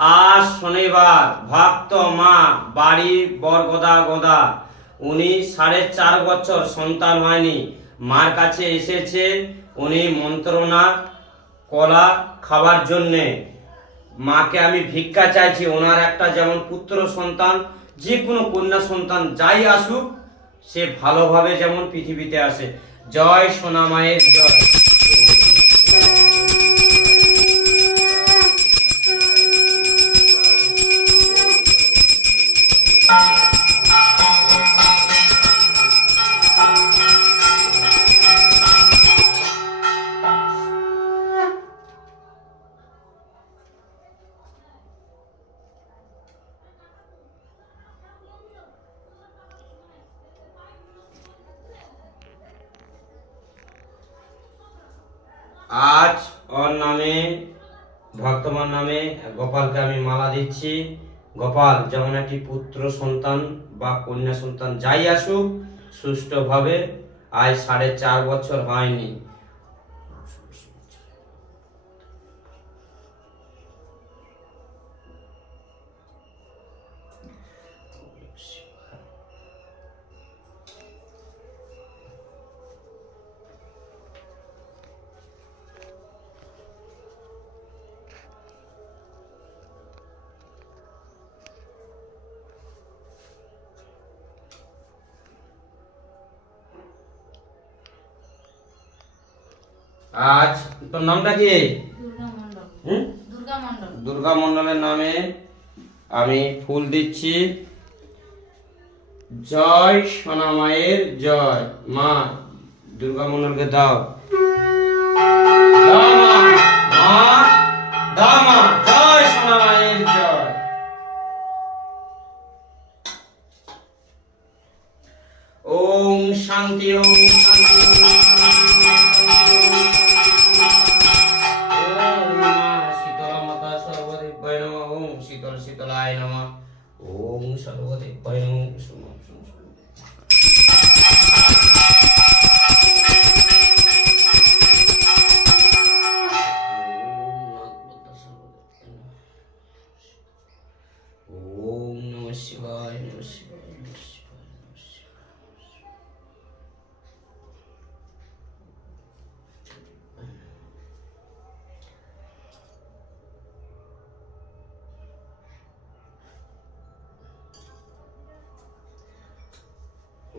আজ শনিবার, ভক্ত মা বাড়ি বরগদা গদা। উনি সাড়ে চার বছর সন্তান হয়নি। মার কাছে এসেছে, উনি মন্ত্রণা কলা খাবার জন্যে। মাকে আমি ভিক্ষা চাইছি, ওনার একটা যেমন পুত্র সন্তান যে কোনো কন্যা সন্তান যাই আসুক, সে ভালোভাবে যেমন পৃথিবীতে আসে। জয় সোনা মায়ের জয়। আজ ওর নামে, ভক্তমার নামে গোপালকে আমি মালা দিচ্ছি। গোপাল, যেমন একটি পুত্র সন্তান বা কন্যা সন্তান যাই আসুক, সুষ্ঠুভাবে আজ সাড়ে চার বছর হয়নি। আজ তোর নামটা কি? দুর্গা মণ্ডলের নামে আমি ফুল দিচ্ছি। জয় সোনা মায়ের জয়। মা দুর্গা মণ্ডলকে দাও। ওম শান্তি ওম শান্তি। ওম শীতল শীতলায় নমঃ। ওম সর্বদেবায় নমঃ শুনো শুনো শুনো ওম নমঃ শিবায় নমঃ শিবায়।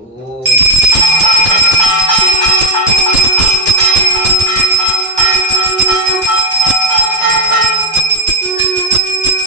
Oh.